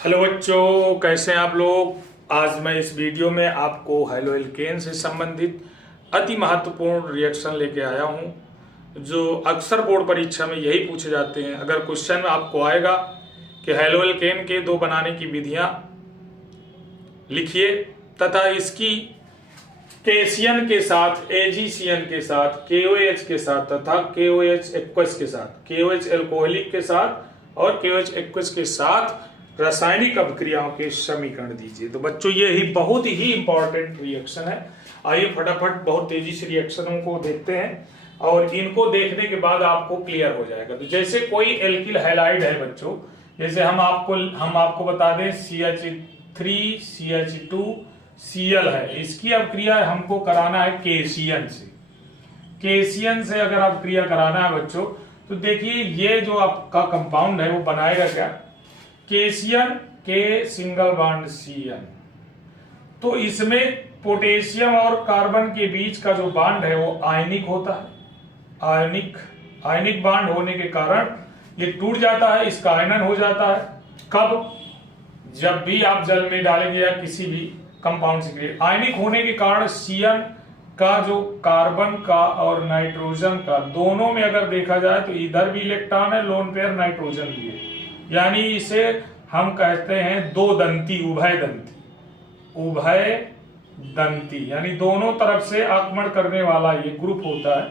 Hello बच्चों, कैसे हैं आप लोग। आज मैं इस वीडियो में आपको हैलोएल्केन से संबंधित अति महत्वपूर्ण रिएक्शन लेके आया हूं, जो अक्सर बोर्ड परीक्षा में यही पूछे जाते हैं। अगर क्वेश्चन में आपको आएगा कि हैलोएल्केन के दो बनाने की विधियां लिखिए तथा इसकी केसीएन के साथ, एजीसीएन के साथ, केओएच के साथ तथा केओएच एक्वस के साथ, केओएच एल्कोहलिक के साथ और केओएच एक्वस के साथ रासायनिक अभिक्रियाओं के समीकरण दीजिए। तो बच्चों ये ही बहुत ही इंपॉर्टेंट रिएक्शन है। आइए फटाफट बहुत तेजी से रिएक्शनों को देखते हैं और इनको देखने के बाद आपको क्लियर हो जाएगा। तो जैसे कोई एल्किल हैलाइड है बच्चों, जैसे हम आपको बता दें CH3CH2Cl है, इसकी अभिक्रिया हमको कराना है केसीएन से। केसीएन से अगर अभिक्रिया कराना है बच्चों, तो देखिए ये जो आपका कंपाउंड है वो बनाएगा क्या, केसीएन के सिंगल बॉन्ड Cn। तो इसमें पोटेशियम और कार्बन के बीच का जो बॉन्ड है वो आयनिक होता है। आयनिक बॉन्ड होने के कारण ये टूट जाता है, इसका आयनन हो जाता है। कब? जब भी आप जल में डालेंगे या किसी भी कंपाउंड से। आयनिक होने के कारण Cn का जो कार्बन का और नाइट्रोजन का दोनों में अगर देखा जाए तो इधर भी इलेक्ट्रॉन है, लोन पेयर नाइट्रोजन भी है, यानी इसे हम कहते हैं दो दंती, उभय दंती, यानी दोनों तरफ से आक्रमण करने वाला ये ग्रुप होता है।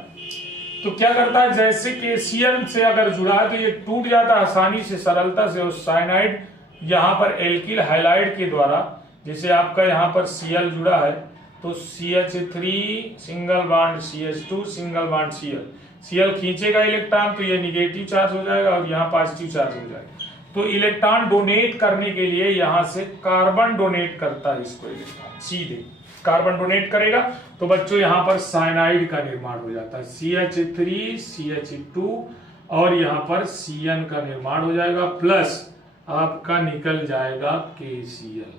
तो क्या करता है, जैसे केसीएन से अगर जुड़ा है तो ये टूट जाता है आसानी से, सरलता से। और साइनाइड यहाँ पर एल्किल हैलाइड के द्वारा, जैसे आपका यहाँ पर Cl जुड़ा है तो CH3 single bond CH2 single bond Cl खींचेगा इलेक्ट्रॉन तो ये निगेटिव चार्ज हो जाएगा और यहाँ पॉजिटिव चार्ज हो जाएगा। तो इलेक्ट्रॉन डोनेट करने के लिए यहां से कार्बन डोनेट करता है, इसको इलेक्ट्रॉन सीधे कार्बन डोनेट करेगा। तो बच्चों यहां पर साइनाइड का निर्माण हो जाता है, CH3 CH2 और यहां पर Cn का निर्माण हो जाएगा, प्लस आपका निकल जाएगा KCl।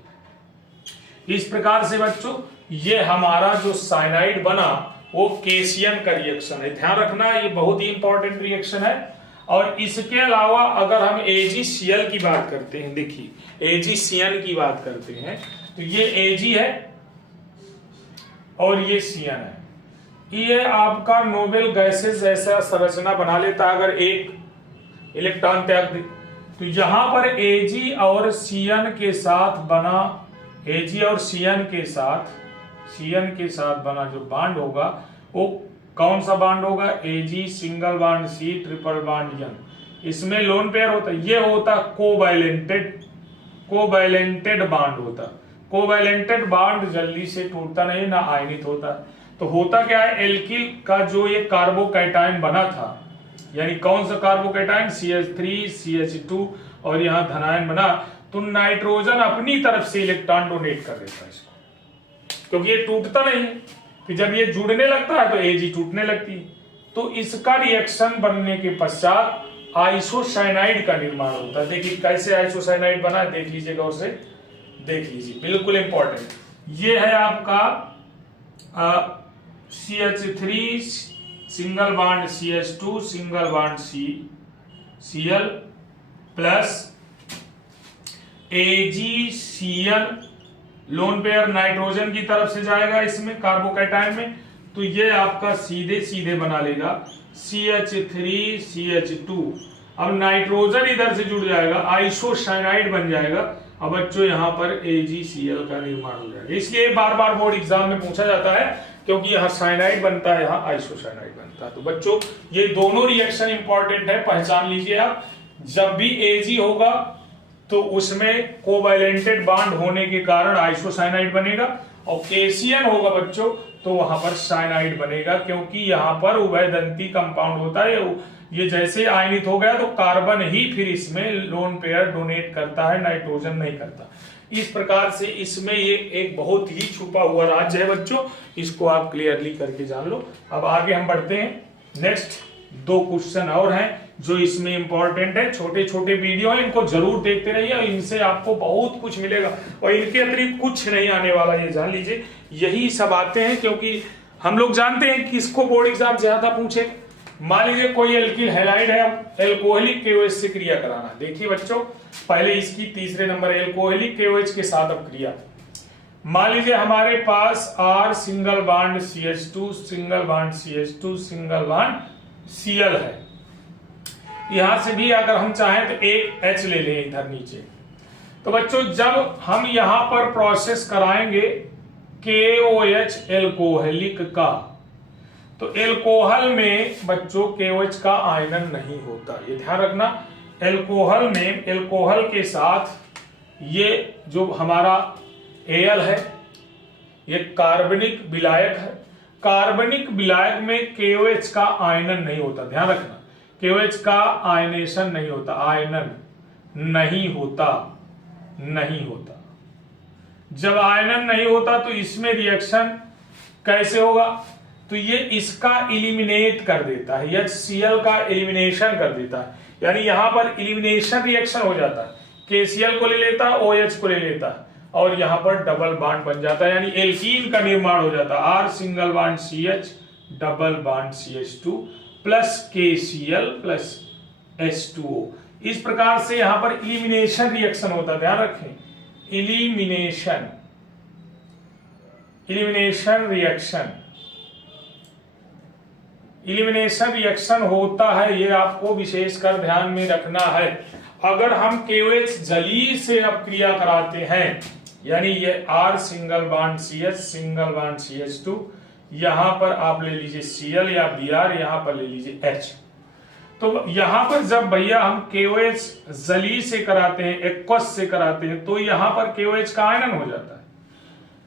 इस प्रकार से बच्चों ये हमारा जो साइनाइड बना वो केसीएन का रिएक्शन है। ध्यान रखना ये बहुत ही इंपॉर्टेंट रिएक्शन है। और इसके अलावा अगर हम AgCl की बात करते हैं, देखिए AgCN की बात करते हैं तो ये Ag है और ये Cn है। ये आपका नोबेल गैसेस जैसा संरचना बना लेता है अगर एक इलेक्ट्रॉन त्याग दे। तो यहां पर Ag और Cn के साथ बना, Ag और Cn के साथ बना जो बॉन्ड होगा वो कौन सा बॉन्ड होगा, Ag single bond C triple bond N। इसमें लोन पेयर होता है, ये होता कोवैलेंटेड बॉन्ड होता। कोवैलेंटेड बॉन्ड जल्दी से टूटता नहीं, ना आयनित होता। तो होता क्या है, एल्किल का जो ये कार्बोकैटायन बना था, यानी कौन सा कार्बोकैटायन, CH3 CH2 और यहाँ धनायन बना, तो नाइट्रोजन अपनी तरफ से इलेक्ट्रॉन डोनेट कर देता है इसको, क्योंकि ये टूटता नहीं है। कि जब ये जुड़ने लगता है तो Ag टूटने लगती है। तो इसका रिएक्शन बनने के पश्चात आइसोसाइनाइड का निर्माण होता है। देखिए कैसे आइसोसाइनाइड बना है, देख लीजिए गौर से, देख लीजिए, बिल्कुल इंपॉर्टेंट। ये है आपका CH3 single bond CH2 single bond Cl plus AgCl, lone pair nitrogen की तरफ से जाएगा इसमें कार्बोकैटायन में, तो ये आपका सीधे बना लेगा CH3 CH2। अब नाइट्रोजन इधर से जुड़ जाएगा, आइसोसाइनाइड बन जाएगा। अब बच्चों यहाँ पर AgCl का निर्माण हो जाएगा। इसलिए बार बार बोर्ड एग्जाम में पूछा जाता है, क्योंकि यहाँ साइनाइड बनता है, यहाँ आइसोसाइनाइड बनता है। तो बच्चों ये दोनों रिएक्शन इंपॉर्टेंट है, पहचान लीजिए आप। जब भी Ag होगा तो उसमें कोवैलेंटेड बॉन्ड होने के कारण आइसोसाइनाइड बनेगा, और केसीएन होगा बच्चों तो वहां पर साइनाइड बनेगा, क्योंकि यहां पर उभयदंती कंपाउंड होता है। ये जैसे आयनित हो गया तो कार्बन ही फिर इसमें लोन पेयर डोनेट करता है, नाइट्रोजन नहीं करता। इस प्रकार से इसमें ये एक बहुत ही छुपा हुआ राज है बच्चों, इसको आप क्लियरली करके जान लो। अब आगे हम बढ़ते हैं। नेक्स्ट दो क्वेश्चन और हैं जो इसमें इंपॉर्टेंट है, छोटे छोटे वीडियो है, इनको जरूर देखते रहिए, इनसे आपको बहुत कुछ मिलेगा और इनके अतिरिक्त कुछ नहीं आने वाला, ये जान लीजिए। यही सब आते हैं क्योंकि हम लोग जानते हैं कि किसको बोर्ड एग्जाम ज्यादा पूछे, मान लीजिए कोई एल्किल हैलाइड है, अब एल्कोहलिक KOH से क्रिया कराना। देखिए बच्चों, पहले इसकी तीसरे नंबर एल्कोहलिक KOH के साथ अब क्रिया। मान लीजिए हमारे पास R single bond CH2 single bond CH2 single bond Cl है। यहां से भी अगर हम चाहें तो एक H ले लें इधर नीचे। तो बच्चों जब हम यहां पर प्रोसेस कराएंगे KOH एल्कोहलिक का, तो एल्कोहल में बच्चों KOH का आयनन नहीं होता, ये ध्यान रखना। एल्कोहल में एल्कोहल के साथ ये जो हमारा Al है, ये कार्बनिक विलायक है। कार्बनिक विलायक में KOH का आयनन नहीं होता, ध्यान रखना। KOH का आयनेशन नहीं होता, आयनन नहीं होता, नहीं होता। जब आयनन नहीं होता तो इसमें रिएक्शन कैसे होगा? तो ये इसका इलिमिनेट कर देता है, HCl का एलिमिनेशन कर देता है, यानी यहां पर इलिमिनेशन रिएक्शन हो जाता है। KCl को ले लेता है, OH को ले लेता है, और यहां पर डबल बॉन्ड बन जाता है, यानी एल्कीन का निर्माण हो जाता है। R single bond CH double bond CH2 plus KCl plus H2O। इस प्रकार से यहां पर इलिमिनेशन रिएक्शन होता है, ध्यान रखें। इलिमिनेशन रिएक्शन होता है, ये आपको विशेषकर ध्यान में रखना है। अगर हम KOH जलीय से अब क्रिया कराते हैं, यानी ये R single bond CH single bond CH2, यहां पर आप ले लीजिए Cl या Br, यहां पर ले लीजिए H। तो यहां पर जब भैया हम KOH जलीय से कराते हैं, एक्वस से कराते हैं, तो यहां पर KOH का आयनन हो जाता है।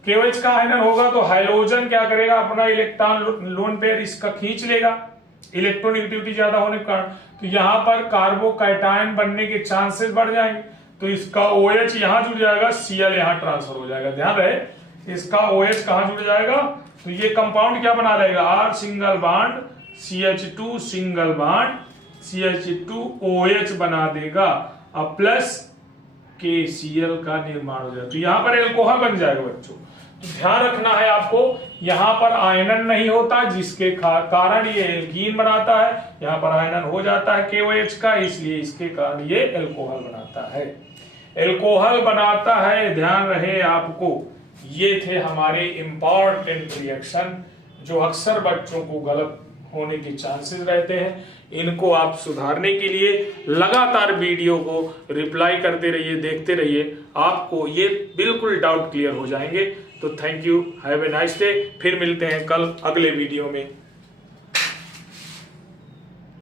KOH का आयनन होगा तो हाइड्रोजन क्या करेगा? अपना इलेक्ट्रॉन लोन पेयर इसका खींच लेगा, इलेक्ट्रोनेगेटिविटी ज्यादा होने के कारण। तो यहां पर कार्बोकैटायन बनने के चांसेस बढ़ जाएंगे, तो इसका OH यहां जुड़ जाएगा, Cl यहां ट्रांसफर हो जाएगा। ध्यान रहे, इसका OH कहां जुड़ जाएगा? तो ये कंपाउंड क्या बना देगा? R single bond CH2 single bond CH2OH बना देगा, अब प्लस KCl का निर्माण हो जाएगा। तो यहां पर एल्कोहल बन जाएगा बच्चों। तो ध्यान रखना है आपको, यहां पर आयनन नहीं होता, जिसके कारण ये एल्कीन बनाता है। यहां पर आयनन हो जाता है KOH का, इसलिए इसके कारण ये एल्कोहल बनाता है। एल्कोहल बनाता है, ध्यान रहे आपको। ये थे हमारे इंपॉर्टेंट रिएक्शन जो अक्सर बच्चों को गलत होने के चांसेस रहते हैं। इनको आप सुधारने के लिए लगातार वीडियो को रिप्लाई करते रहिए, देखते रहिए, आपको ये बिल्कुल डाउट क्लियर हो जाएंगे। तो thank you, have a nice day. फिर मिलते हैं कल अगले वीडियो में।